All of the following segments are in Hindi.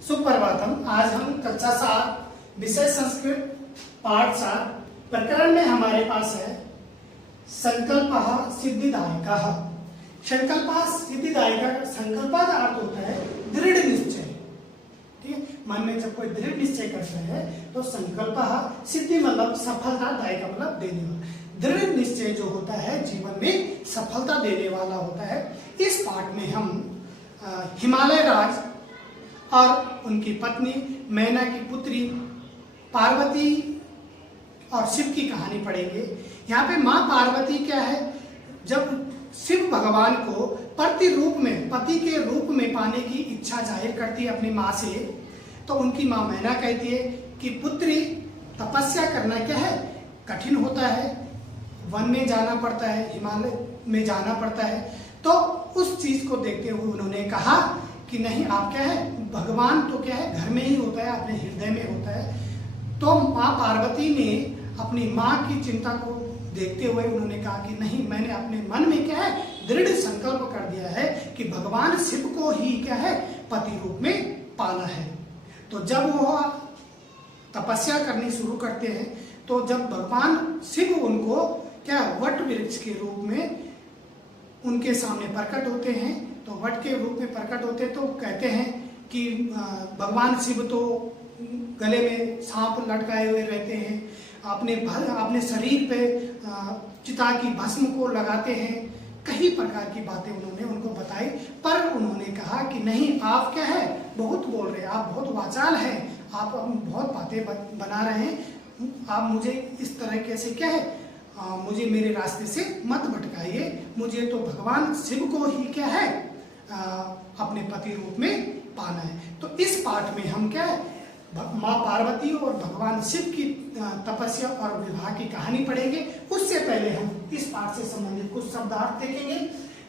सुप्रभातम। आज हम कक्षा 7 विषय संस्कृत पाठ 7 प्रकरण में हमारे पास है संकल्पः सिद्धिदायकः। संकल्पः सिद्धिदायकः, संकल्प का अर्थ होता है दृढ़ निश्चय। ठीक है, मन में जब कोई दृढ़ निश्चय करता है तो संकल्पः सिद्धि मतलब सफलता, दायक मतलब देने वाला। दृढ़ निश्चय जो होता है जीवन में सफलता देने वाला होता है। इस पाठ में हम हिमालय राज और उनकी पत्नी मैना की पुत्री पार्वती और शिव की कहानी पढ़ेंगे। यहाँ पे माँ पार्वती क्या है, जब शिव भगवान को पति रूप में, पति के रूप में पाने की इच्छा जाहिर करती है अपनी माँ से, तो उनकी माँ मैना कहती है कि पुत्री तपस्या करना क्या है, कठिन होता है, वन में जाना पड़ता है, हिमालय में जाना पड़ता है। तो उस चीज को देखते हुए उन्होंने कहा कि नहीं, आप क्या है, भगवान तो क्या है घर में ही होता है, अपने हृदय में होता है। तो माँ पार्वती ने अपनी माँ की चिंता को देखते हुए उन्होंने कहा कि नहीं, मैंने अपने मन में क्या है दृढ़ संकल्प कर दिया है कि भगवान शिव को ही क्या है पति रूप में पाना है। तो जब वो तपस्या करनी शुरू करते हैं तो जब भगवान शिव उनको क्या वट वृक्ष के रूप में उनके सामने प्रकट होते हैं, तो वट के रूप में प्रकट होते तो कहते हैं कि भगवान शिव तो गले में सांप लटकाए हुए रहते हैं, अपने शरीर पे चिता की भस्म को लगाते हैं, कई प्रकार की बातें उन्होंने उनको बताई। पर उन्होंने कहा कि नहीं, आप क्या है बहुत बोल रहे हैं, आप बहुत वाचाल हैं, आप बहुत बातें बना रहे हैं, आप मुझे इस तरह से क्या है मुझे मेरे रास्ते से मत भटकाइए, मुझे तो भगवान शिव को ही क्या है अपने पति रूप में पाना है। तो इस पाठ में हम क्या है माँ पार्वती और भगवान शिव की तपस्या और विवाह की कहानी पढ़ेंगे। उससे पहले हम इस पाठ से संबंधित कुछ शब्दार्थ देखेंगे।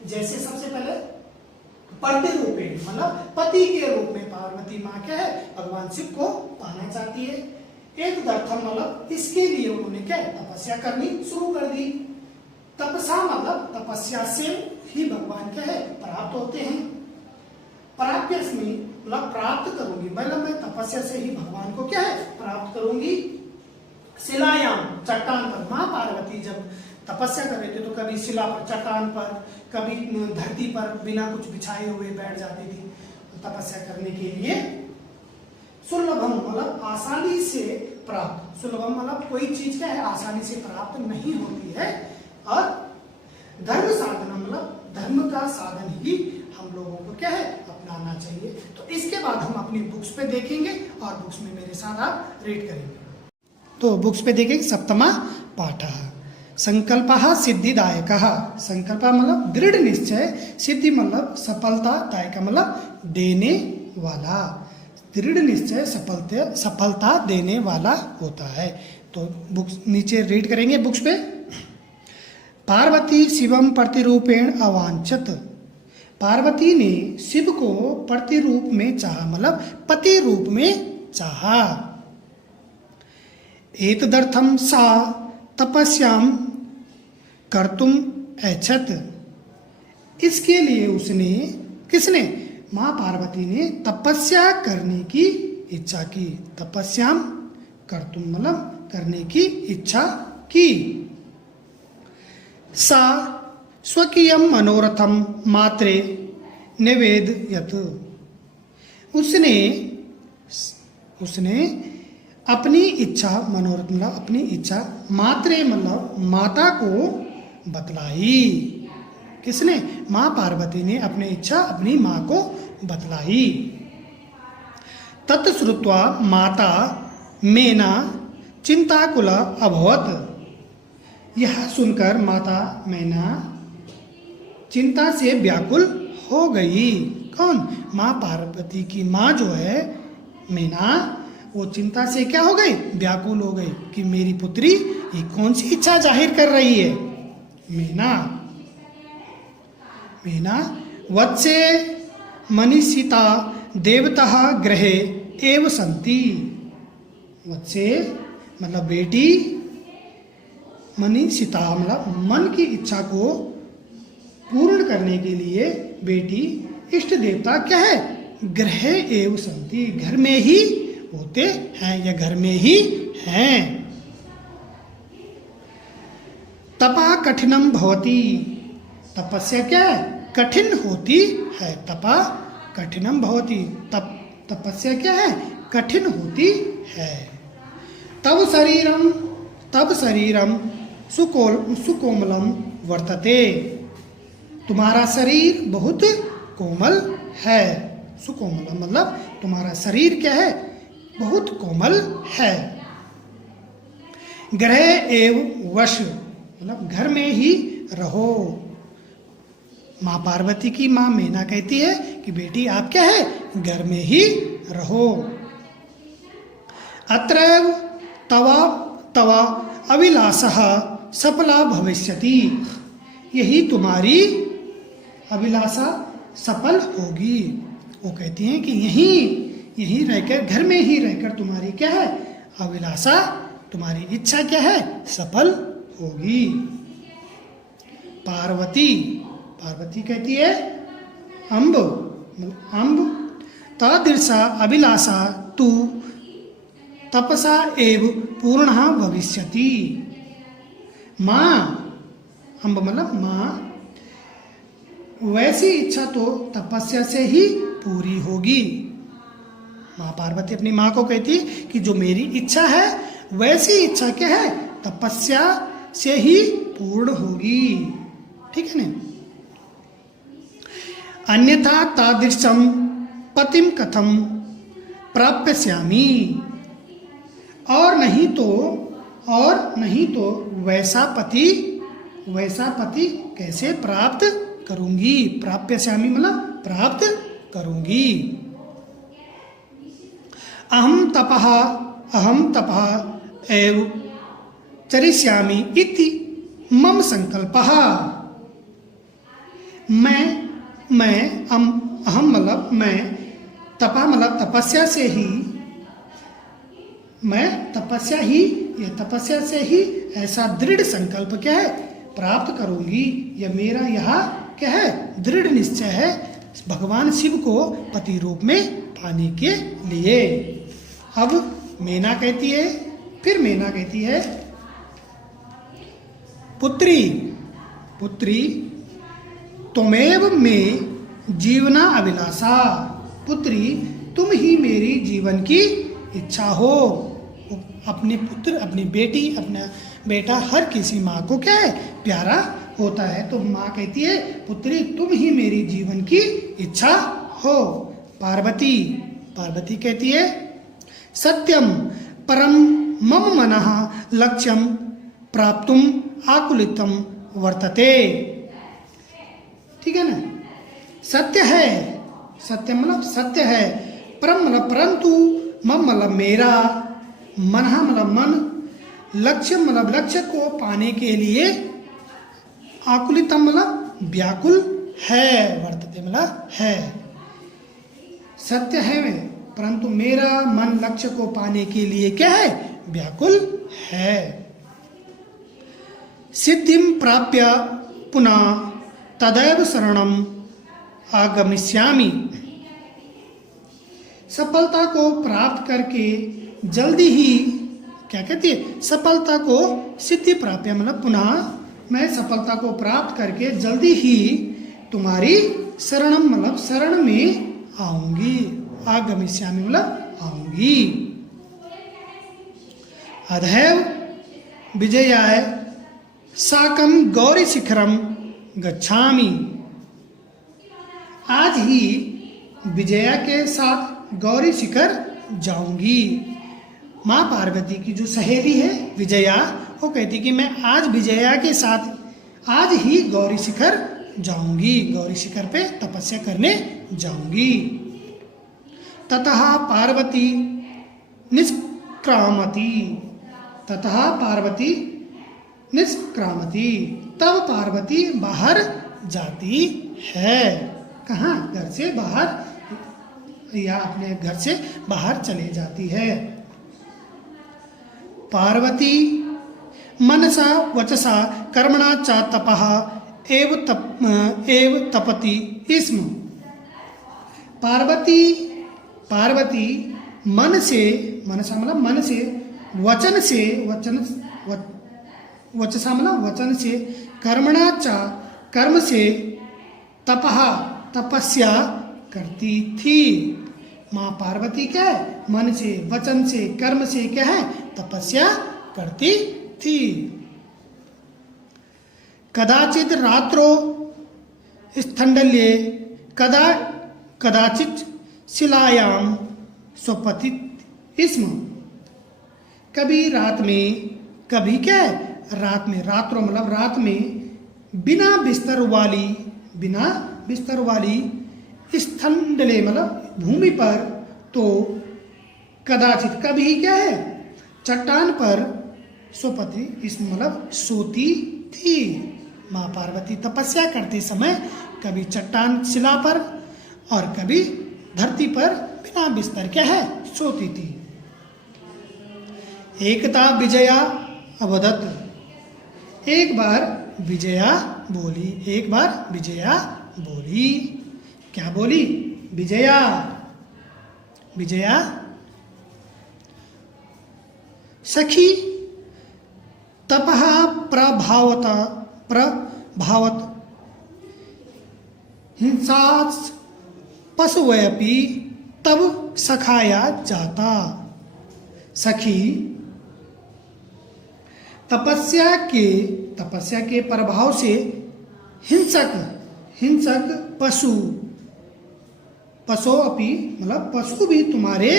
जैसे सबसे पहले पति रूपे मतलब पति के रूप में पार्वती माँ क्या है भगवान शिव को पाना चाहती है। एक दर्थम मतलब इसके लिए उन्होंने क्या तपस्या करनी शुरू कर दी। तपसा मतलब तपस्या से ही भगवान क्या है प्राप्त होते हैं। प्राप्यस्मि मतलब प्राप्त करूंगी, मतलब मैं तपस्या से ही भगवान को क्या है प्राप्त करूंगी। शिलायाम चट्टान पर, माँ पार्वती जब तपस्या कर रहे थे तो कभी शिला पर, चट्टान पर, कभी धरती पर बिना कुछ बिछाए हुए बैठ जाती थी तपस्या करने के लिए। सुलभम मतलब आसानी से प्राप्त, सुलभम मतलब कोई चीज क्या है आसानी से प्राप्त नहीं होती है। और धर्म साधन मतलब धर्म का साधन ही हम लोगों को क्या है अपनाना चाहिए। तो इसके बाद हम अपनी बुक्स पे देखेंगे और बुक्स में मेरे साथ आप रीड करेंगे। तो बुक्स पे देखेंगे सप्तमा पाठः संकल्पः सिद्धिदायकः। संकल्प मतलब दृढ़ निश्चय, सिद्धि मतलब सफलता, दायक मतलब देने वाला। दृढ़ निश्चय सफलता देने वाला होता है। तो बुक्स नीचे रीड करेंगे बुक्स पे। पार्वती शिवम प्रतिरूपेण अवांछत। पार्वती ने शिव को प्रतिरूप में चाहा मतलब पति रूप में चाहा। एतदर्थम सा तपस्याम कर्तुम ऐच्छत। इसके लिए उसने, किसने, माँ पार्वती ने तपस्या करने की इच्छा की। तपस्याम कर्तुम मतलब करने की इच्छा की। सा स्वकीयम मनोरथम मात्रे निवेदयत। उसने अपनी इच्छा, मनोरथ मतलब अपनी इच्छा, मात्रे मतलब माता को बतलाई। किसने, माँ पार्वती ने अपनी इच्छा अपनी माँ को बतलाई। तत्श्रुत्वा माता मेना चिंताकुला अभवत। यह सुनकर माता मैना चिंता से व्याकुल हो गई। कौन, माँ पार्वती की माँ जो है मैना, वो चिंता से क्या हो गई, व्याकुल हो गई कि मेरी पुत्री ये कौन सी इच्छा जाहिर कर रही है। मेना वत्से मनीषिता देवतः ग्रहे एव सन्ति। वत्से मतलब बेटी, मनीषिता मतलब मन की इच्छा को पूर्ण करने के लिए बेटी, इष्ट देवता क्या है गृहे एव सन्ति, घर में ही होते हैं या घर में ही हैं। तपा कठिनम भवति, तपस्या क्या है? कठिन होती है। तपा कठिनम भवति, तपस्या क्या है? कठिन होती है। तब शरीरम सुकोमलम वर्तते, तुम्हारा शरीर बहुत कोमल है। सुकोमलम मतलब तुम्हारा शरीर क्या है? बहुत कोमल है। गृहे एव वश मतलब घर में ही रहो। माँ पार्वती की माँ मीना कहती है कि बेटी आप क्या है? घर में ही रहो। अत्रैव तवा अभिलाषः सफला भविष्यति, यही तुम्हारी अभिलाषा सफल होगी। वो कहती हैं कि यहीं रहकर, घर में ही रहकर तुम्हारी क्या है? अभिलाषा, तुम्हारी इच्छा क्या है? सफल होगी। पार्वती कहती है अम्ब तादृशा अभिलाषा तु तपसा एव पूर्णः भविष्यति। माँ, अम्ब मतलब माँ, वैसी इच्छा तो तपस्या से ही पूरी होगी। माँ पार्वती अपनी माँ को कहती कि जो मेरी इच्छा है वैसी इच्छा क्या है? तपस्या से ही पूर्ण होगी। ठीक है ना? अन्यथा तादृशम पतिम कथम प्राप्स्यामि, और नहीं तो वैसा पति कैसे प्राप्त करूंगी? प्राप्स्यामि मतलब प्राप्त करूंगी। अहम तपः एव चरिष्यामि इति मम संकल्पः। अहम मतलब मैं, तपा मतलब तपस्या से ही ऐसा दृढ़ संकल्प क्या है? प्राप्त करूंगी। यह मेरा यह क्या है? दृढ़ निश्चय है भगवान शिव को पति रूप में पाने के लिए। अब मीना कहती है पुत्री त्वमेव मे जीवना अभिलाषा, पुत्री तुम ही मेरी जीवन की इच्छा हो। अपने पुत्र, अपनी बेटी, अपना बेटा हर किसी माँ को क्या है? प्यारा होता है। तो माँ कहती है पुत्री तुम ही मेरी जीवन की इच्छा हो। पार्वती कहती है सत्यम परम मम मनः लक्ष्यम प्राप्तुम आकुलितम वर्तते। ठीक है ना? सत्य मतलब सत्य है, परम मतलब परंतु, मम मतलब मेरा, मनः मतलब मन, लक्ष्य मतलब लक्ष्य को पाने के लिए, आकुलितम मतलब व्याकुल है, वर्तते मतलब है। सत्य है परंतु मेरा मन लक्ष्य को पाने के लिए क्या है? व्याकुल है। सिद्धिम प्राप्य पुनः तदैव शरणम आगमिष्यामि, सफलता को प्राप्त करके जल्दी ही क्या कहती है? सफलता को सिद्धि प्राप्य मतलब पुनः मैं सफलता को प्राप्त करके जल्दी ही तुम्हारी शरणम मतलब शरण में आऊंगी। आगमिष्यामि मतलब आऊंगी। अधैव विजयाय साकम गौरी शिखरम गच्छामि, आज ही विजया के साथ गौरी शिखर जाऊंगी। माँ पार्वती की जो सहेली है विजया, वो कहती कि मैं आज विजया के साथ आज ही गौरी शिखर जाऊंगी, गौरी शिखर पे तपस्या करने जाऊंगी। ततः पार्वती निष्क्रामति, तब पार्वती बाहर जाती है। कहाँ? घर से बाहर या अपने घर से बाहर चले जाती है। पार्वती मनसा वचसा कर्मणा च तपः एव तपति स्म, पार्वती पार्वती मन से मतलब मन से वचन से वचसा मतलब वचन से कर्मणा च कर्म से तपः तपस्या करती थी। माँ पार्वती क्या है? मन से वचन से कर्म से क्या है? तपस्या करती थी। कदाचित रात्रो स्थंडल्ये कदाचित शिलायाम स्वपतित स्म। कभी रात में, कभी क्या है? रात में, रात्रो मतलब रात में बिना बिस्तर वाली स्थंडले मतलब भूमि पर, तो कदाचित कभी क्या है? चट्टान पर स्वपति इस मतलब सोती थी। माँ पार्वती तपस्या करते समय कभी चट्टान शिला पर और कभी धरती पर बिना बिस्तर क्या है? सोती थी। एकता विजया अवदत। एक बार विजया बोली। क्या बोली? विजया सखी तपः प्रभावत हिंसा पशुवयपि तब सखाया जाता। सखी तपस्या के प्रभाव से हिंसक पशु अपि मतलब पशु भी तुम्हारे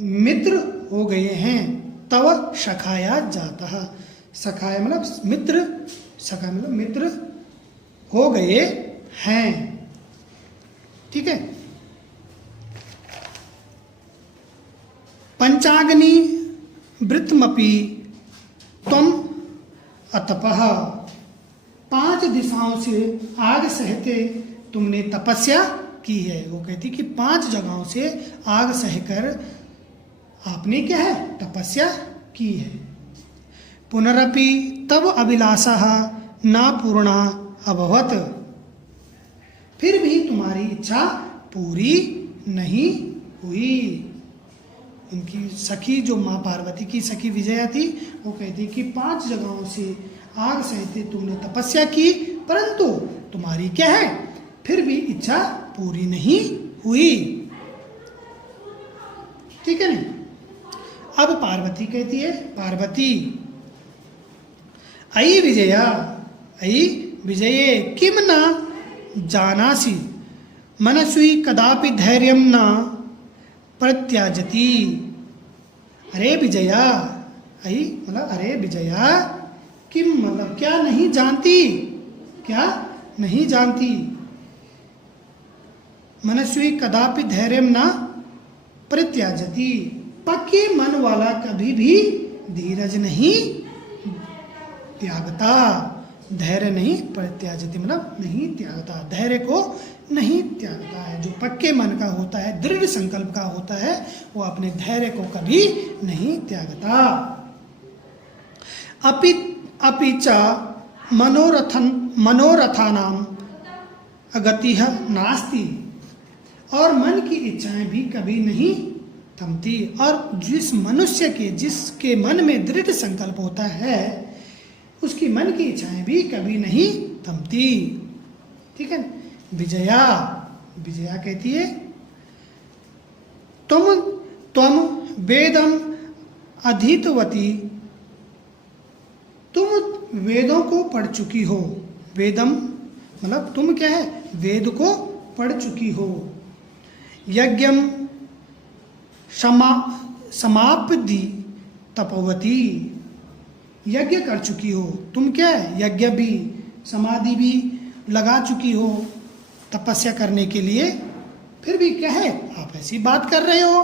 मित्र हो गए हैं। तब सखाया जाता। सखाया मतलब मित्र, सखा मतलब मित्र हो गए हैं। ठीक है। पंचाग्नि वृत्तमपि त्वम अतपः। 5 दिशाओं से आग सहते तुमने तपस्या की है। वो कहती कि 5 जगहों से आग सहकर आपने क्या है? तपस्या की है। पुनरपि तब अभिलाषा न पूर्णा अभवत। फिर भी तुम्हारी इच्छा पूरी नहीं हुई। उनकी सखी जो माँ पार्वती की सखी विजया थी, वो कहती कि 5 जगहों से आग सहते तुमने तपस्या की, परंतु तुम्हारी क्या है? फिर भी इच्छा पूरी नहीं हुई। ठीक है ना। अब पार्वती कहती है, पार्वती अयि विजये किम न जानासि मनस्वी कदापि धैर्यं न प्रत्याजति। अरे विजया, अयि मतलब अरे विजया, किम मतलब क्या नहीं जानती, मनस्वी कदापि धैर्यं न प्रत्याजति। पक्के मन वाला कभी भी धीरज नहीं त्यागता। धैर्य नहीं प्रत्याजति मतलब नहीं त्यागता, धैर्य को नहीं त्यागता है। जो पक्के मन का होता है, दृढ़ संकल्प का होता है, वो अपने धैर्य को कभी नहीं त्यागता। अपिच मनोरथानाम अगतिः नास्ति। और मन की इच्छाएं भी कभी नहीं थमती। और जिसके मन में दृढ़ संकल्प होता है, उसकी मन की इच्छाएं भी कभी नहीं थमती। ठीक है। विजया कहती है, तुम वेदम अधीतवती। तुम वेदों को पढ़ चुकी हो। वेदम मतलब तुम क्या है? वेद को पढ़ चुकी हो। यज्ञम समाप्ति तपवती। यज्ञ कर चुकी हो तुम, क्या है? यज्ञ भी, समाधि भी लगा चुकी हो तपस्या करने के लिए, फिर भी क्या है? आप ऐसी बात कर रहे हो।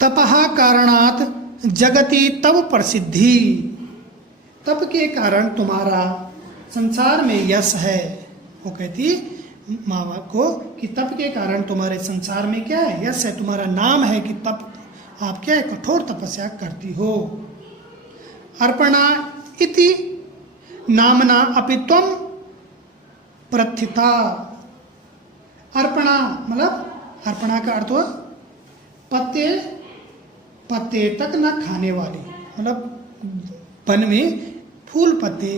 तपः कारणात् जगति तव प्रसिद्धि। तप के कारण तुम्हारा संसार में यश है। वो कहती माँ बाप को कि तप के कारण तुम्हारे संसार में क्या है? यश है, तुम्हारा नाम है कि तप, आप क्या है? कठोर तपस्या करती हो। अर्पणा इति नामना अपि त्वं प्रथिता। अर्पणा मतलब अर्पणा का अर्थ हुआ पत्ते पत्ते तक न खाने वाली, मतलब वन में फूल पत्ते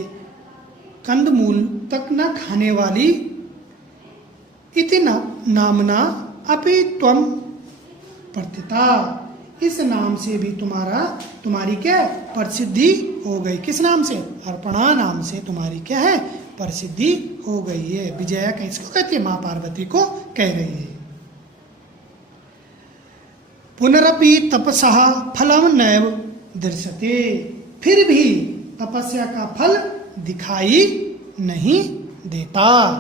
कंदमूल तक न खाने वाली। इति नामना अपि त्वम प्रथिता, इस नाम से भी तुम्हारी क्या प्रसिद्धि हो गई। किस नाम से? अर्पणा नाम से तुम्हारी क्या है प्रसिद्धि हो गई है। विजया किसको कहती है? माँ पार्वती को कह रही है। पुनरपि तपसः फलम नैव दृश्यते, फिर भी तपस्या का फल दिखाई नहीं देता।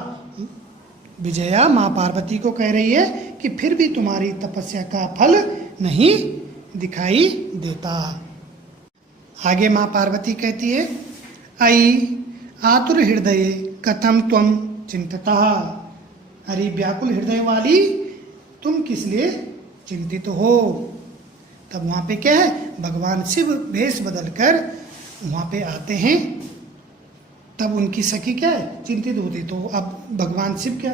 विजया माँ पार्वती को कह रही है कि फिर भी तुम्हारी तपस्या का फल नहीं दिखाई देता। आगे माँ पार्वती कहती है अयि आतुर हृदय कथम त्वम चिंतता, अरे व्याकुल हृदय वाली तुम किस लिए चिंतित हो। तब वहाँ पे क्या है, भगवान शिव भेष बदलकर वहाँ पे आते हैं। तब उनकी सखी क्या है चिंतित होती। तो अब भगवान शिव के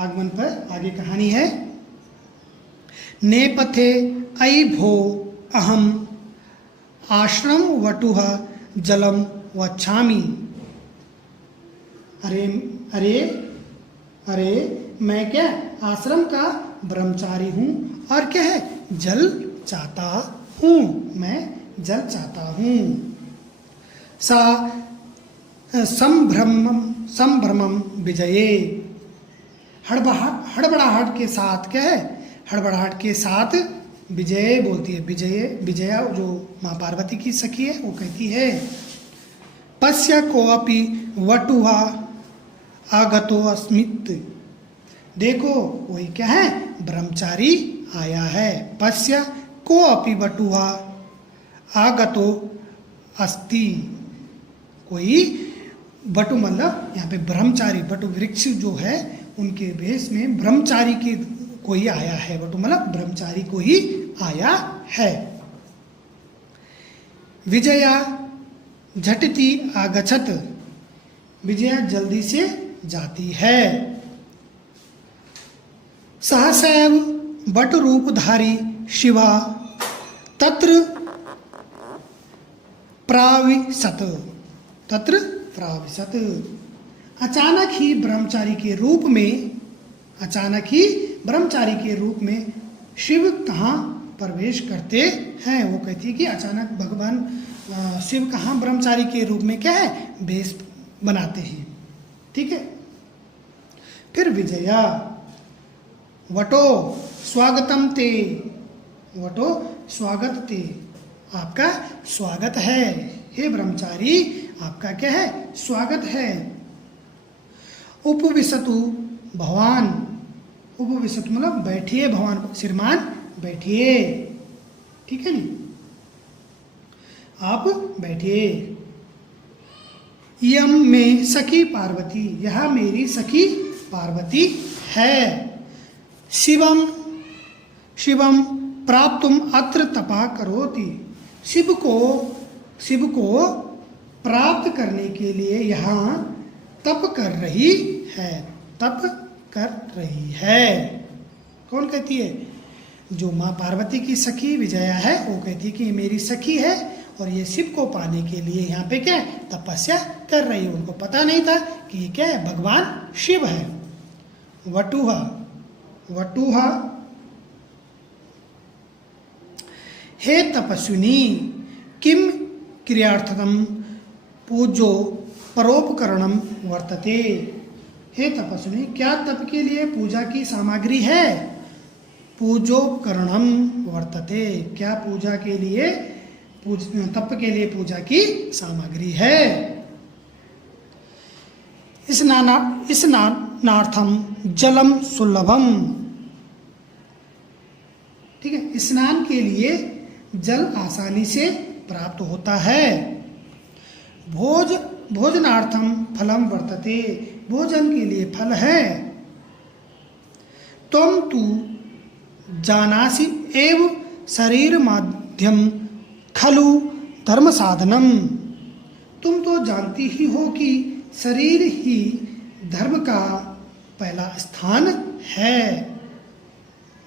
आगमन पर आगे कहानी है। नेपथे अयि भो अहम आश्रम वटुह जलम वच्छामि, अरे अरे अरे मैं क्या आश्रम का ब्रह्मचारी हूँ और क्या है जल चाहता हूँ, मैं जल चाहता हूँ। सा संभ्रमम विजये, हड़बड़ाहट के साथ क्या है, हड़बड़ाहट के साथ विजय बोलती है। विजया जो माँ पार्वती की सखी है वो कहती है पश्य कोऽपि वटुहा आगतो अस्मित्, देखो वही क्या है ब्रह्मचारी आया है। पश्य कोऽपि वटुहा आगतो अस्ति, कोई वटु मतलब यहाँ पे ब्रह्मचारी, वटु वृक्ष जो है उनके भेष में ब्रह्मचारी के कोई आया है। वटु मतलब ब्रह्मचारी कोई आया है। विजया झटिति आगछत, विजया जल्दी से जाती है। सहसैव वट रूपधारी शिवा तत्र प्राविशत, तत्र प्राविशत, अचानक ही ब्रह्मचारी के रूप में, अचानक ही ब्रह्मचारी के रूप में शिव कहाँ प्रवेश करते हैं। वो कहती है कि अचानक भगवान शिव कहाँ ब्रह्मचारी के रूप में क्या है भेष बनाते हैं। ठीक है। फिर विजया वटो स्वागतम ते, वटो स्वागत ते, आपका स्वागत है हे ब्रह्मचारी, आपका क्या है स्वागत है। उपविशतु भवान, उपविशतु मतलब बैठिए भगवान, श्रीमान बैठिए। ठीक है नी, आप बैठिए। यम में सखी पार्वती, यह मेरी सखी पार्वती है। शिवम शिवम प्राप्तुम अत्र तपा करोति, शिव को प्राप्त करने के लिए यहाँ तप कर रही है, तप कर रही है। कौन कहती है? जो माँ पार्वती की सखी विजया है वो कहती है कि ये मेरी सखी है और ये शिव को पाने के लिए यहाँ पे क्या है तपस्या कर रही है। उनको पता नहीं था कि ये क्या है भगवान शिव है। वटुहा, वटुहा हे तपस्विनी किम क्रियार्थकम पूजो परोपकरणम वर्तते, हे तपस्विनी क्या तप के लिए पूजा की सामग्री है। पूजोपकरणम वर्तते, क्या पूजा के लिए तप के लिए पूजा की सामग्री है। स्नानार्थम जलम सुलभम, ठीक है, स्नान के लिए जल आसानी से प्राप्त होता है। भोजनार्थम फलम वर्तते, भोजन के लिए फल है। तुम तु जानासि एव शरीर माध्यम खलु धर्म साधनम, तुम तो जानती ही हो कि शरीर ही धर्म का पहला स्थान है,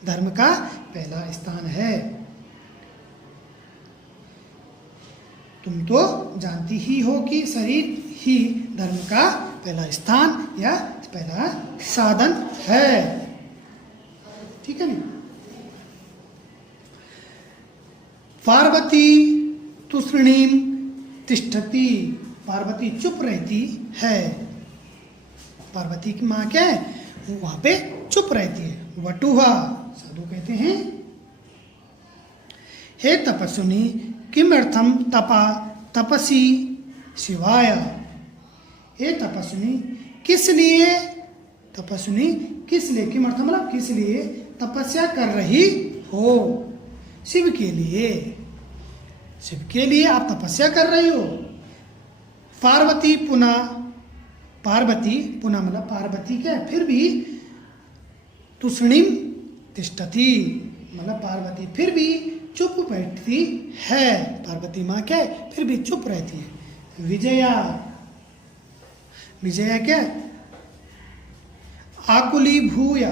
धर्म का पहला स्थान है। तुम तो जानती ही हो कि शरीर ही धर्म का पहला स्थान या पहला साधन है। ठीक है ना। पार्वती तूष्णीम तिष्ठति, पार्वती चुप रहती है। पार्वती की माँ क्या है, वो वहां पे चुप रहती है। वटुहा, साधु कहते हैं, हे तपस्विनी किमर्थम तपा तपसी शिवाय। हे तपस्विनी किस लिए, तपस्विनी किस लिए, किमर्थम मतलब किस लिए तपस्या कर रही हो, शिव के लिए, शिव के लिए आप तपस्या कर रही हो। पार्वती पुनः, पार्वती पुनः मतलब पार्वती क्या फिर भी, तूष्णीम तिष्ठति मतलब पार्वती फिर भी चुप बैठती है। पार्वती माँ क्या है, फिर भी चुप रहती है। विजया, विजया क्या, आकुली भूया,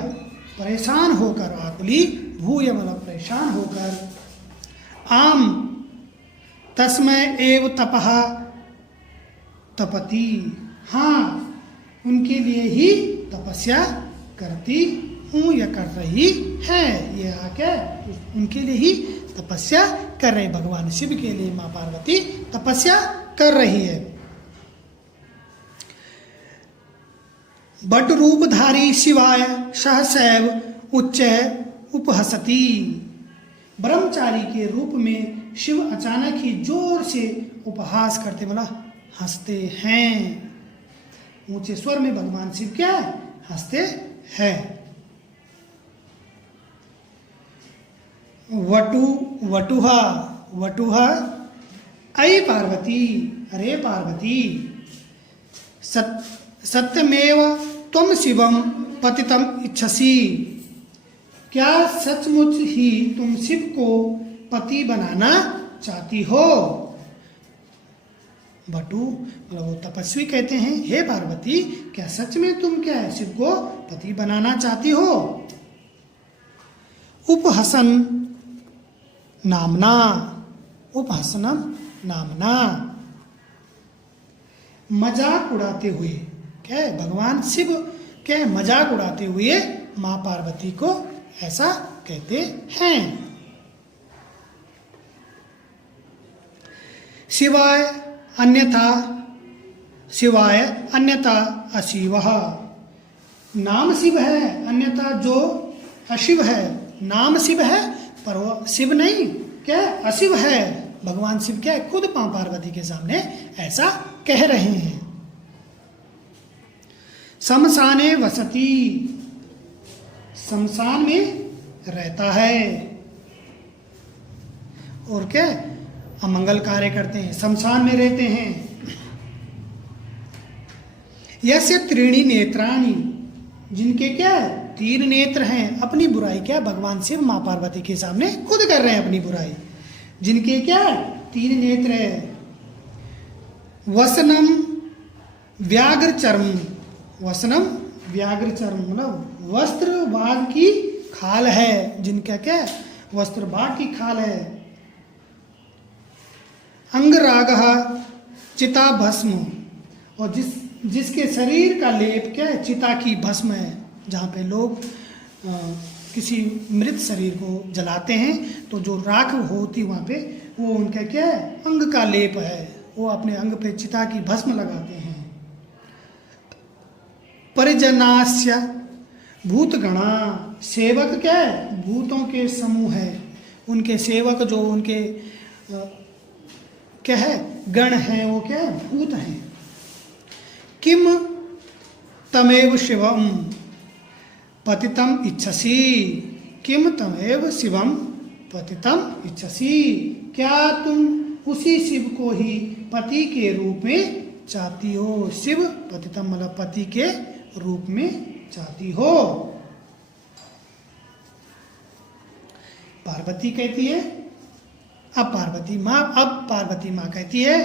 परेशान होकर, आकुली भूया मतलब परेशान होकर। आम तस्मै एव तपः तपति, हाँ उनके लिए ही तपस्या करती हूँ या कर रही है। ये क्या, उनके लिए ही तपस्या कर रही, भगवान शिव के लिए माँ पार्वती तपस्या कर रही है। बट रूपधारी शिवाय सहसैव उच्च उपहसती, ब्रह्मचारी के रूप में शिव अचानक ही जोर से उपहास करते बोला हंसते हैं। ऊंचे स्वर में भगवान शिव क्या हंसते हैं। वटुहा, वटुहा अयि पार्वती, अरे पार्वती सत्यमेव त्वम शिवम पतितम इच्छसी, क्या सचमुच ही तुम शिव को पति बनाना चाहती हो। बटु मतलब वो तपस्वी कहते हैं, हे पार्वती क्या सच में तुम क्या है शिव को पति बनाना चाहती हो। उपहसन नामना, उपहसनम नामना मजाक उड़ाते हुए, क्या है भगवान शिव क्या है मजाक उड़ाते हुए माँ पार्वती को ऐसा कहते हैं। शिवाय अन्यथा, शिवाय अन्यथा अशिव, नाम शिव है अन्यथा जो अशिव है, नाम शिव है पर वो शिव नहीं क्या अशिव है। भगवान शिव क्या है खुद मां पार्वती के सामने ऐसा कह रहे हैं। शमशाने वसती, शमशान में रहता है और क्या अमंगल कार्य करते हैं, शमशान में रहते हैं। यस्य त्रीणि नेत्राणि, जिनके क्या तीन नेत्र हैं, अपनी बुराई क्या भगवान शिव मां पार्वती के सामने खुद कर रहे हैं अपनी बुराई, जिनके क्या तीन नेत्र है। वसनम व्याघ्र चर्म, वसनम व्याघ्र चर्म मतलब वस्त्र बाघ की खाल है, जिनका क्या वस्त्र बाघ की खाल है। अंगराग चिता भस्म, और जिसके शरीर का लेप क्या है चिता की भस्म है, जहाँ पे लोग किसी मृत शरीर को जलाते हैं तो जो राख होती वहाँ पे वो उनका क्या है अंग का लेप है, वो अपने अंग पे चिता की भस्म लगाते हैं। परिजनास्य भूतगणा, सेवक क्या है भूतों के समूह है, उनके सेवक जो उनके क्या है गण हैं वो क्या है भूत हैं। किम तमेव शिवम पतितम इच्छसी, किम तमेव शिवम पतितम इच्छसी, क्या तुम उसी शिव को ही पति के रूप में चाहती हो। शिव पतितम मतलब पति के रूप में चाहती हो। पार्वती कहती है, अब पार्वती माँ कहती है,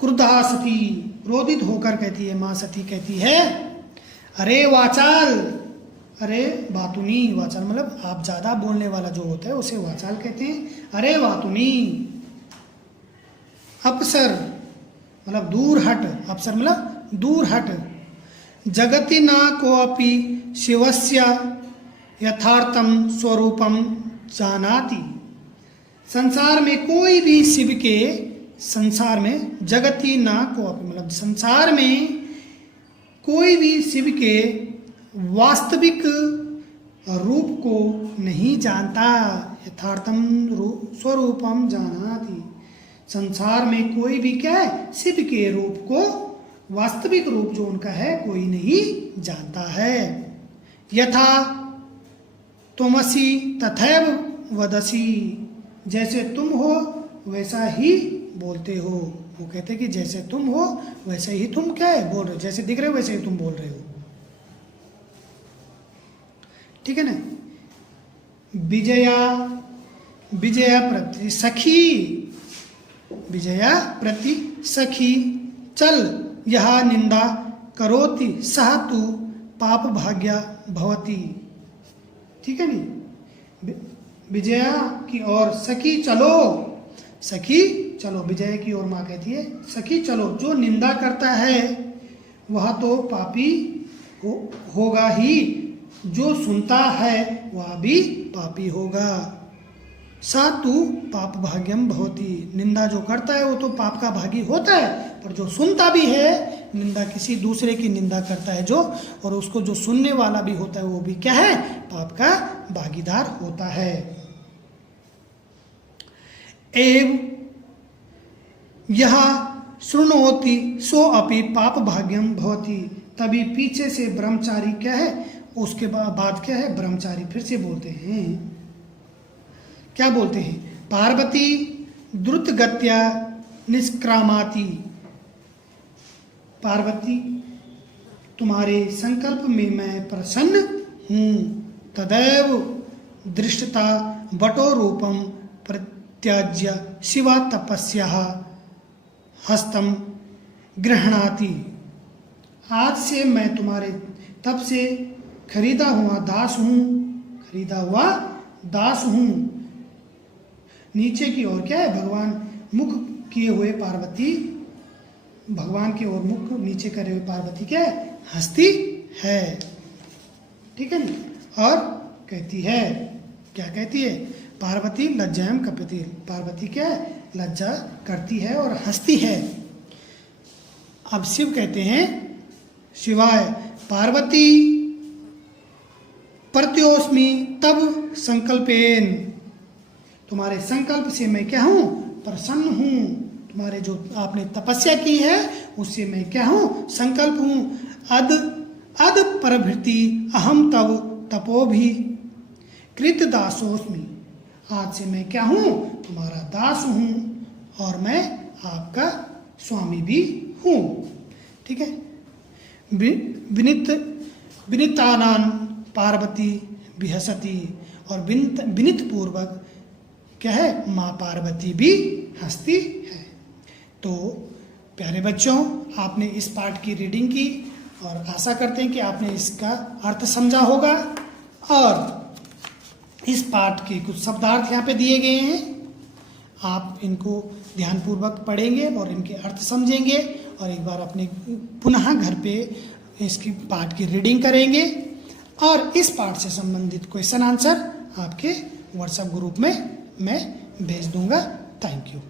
क्रुद्धा सती, क्रोधित होकर कहती है माँ सती कहती है, अरे वाचाल, अरे वातुनी, वाचाल मतलब आप ज्यादा बोलने वाला जो होता है उसे वाचाल कहते हैं। अरे वातुनी। अपसर मतलब दूर हट, अपसर मतलब दूर हट। जगति न कोऽपि शिवस्य यथार्थम स्वरूपम जानाति। संसार में कोई भी शिव के, संसार में जगति न कोऽपि मतलब संसार में कोई भी शिव के वास्तविक रूप को नहीं जानता। यथार्थम स्वरूपम जानाति। संसार में कोई भी क्या है, शिव के रूप को, वास्तविक रूप जो उनका है कोई नहीं जानता है। यथा तुमसि तथैव वदसि। जैसे तुम हो वैसा ही बोलते हो। वो कहते हैं कि जैसे तुम हो वैसे ही तुम क्या है बोल रहे हो, जैसे दिख रहे हो वैसे ही तुम बोल रहे हो। ठीक है ना। विजया, विजया प्रति सखी, विजया प्रति सखी। चल यह निंदा करोति सह तु पाप भाग्या भवति। ठीक है नी। विजया की ओर सखी चलो, सखी चलो। विजय की ओर माँ कहती है सखी चलो। जो निंदा करता है वह तो पापी होगा ही, जो सुनता है वह भी पापी होगा। सा तू पाप भाग्यम भवति। निंदा जो करता है वो तो पाप का भागी होता है, पर जो सुनता भी है, निंदा किसी दूसरे की निंदा करता है जो, और उसको जो सुनने वाला भी होता है वो भी क्या है, पाप का भागीदार होता है। एव यह शृणोति सो अपि पाप भाग्यम भवति। तभी पीछे से ब्रह्मचारी क्या है, उसके बाद क्या है, ब्रह्मचारी फिर से बोलते हैं। क्या बोलते हैं? पार्वती द्रुत गत्या निष्क्रामाति। पार्वती तुम्हारे संकल्प में मैं प्रसन्न हूँ। तदैव दृष्टता वटो रूपम प्रत्याज्य शिवा तपस्या हस्तम गृह्णाति। आज से मैं तुम्हारे तप से खरीदा हुआ दास हूँ, खरीदा हुआ दास हूँ। नीचे की ओर क्या है, भगवान मुख किए हुए पार्वती, भगवान की ओर मुख नीचे करे हुए पार्वती क्या है, हंसती है। ठीक है ना। और कहती है, क्या कहती है, पार्वती लज्जायाम कपति। पार्वती क्या है, लज्जा करती है और हंसती है। अब शिव कहते हैं, शिवाय पार्वती प्रत्योस्मि तब संकल्पेन। तुम्हारे संकल्प से मैं क्या हूं, प्रसन्न हूं। तुम्हारे जो आपने तपस्या की है उससे मैं क्या हूं, संकल्प हूं। अद अद प्रभृति अहम तव तपो भी कृत दासोस्मि। आज से मैं क्या हूं, तुम्हारा दास हूं और मैं आपका स्वामी भी हूं। ठीक है। विनितानान पार्वती विहसती। और विनित पूर्वक क्या है, माँ पार्वती भी हंसती है। तो प्यारे बच्चों, आपने इस पाठ की रीडिंग की और आशा करते हैं कि आपने इसका अर्थ समझा होगा। और इस पाठ के कुछ शब्दार्थ यहाँ पे दिए गए हैं, आप इनको ध्यानपूर्वक पढ़ेंगे और इनके अर्थ समझेंगे और एक बार अपने पुनः घर पे इसकी पाठ की रीडिंग करेंगे। और इस पाठ से संबंधित क्वेश्चन आंसर आपके व्हाट्सएप ग्रुप में मैं भेज दूंगा। Thank you.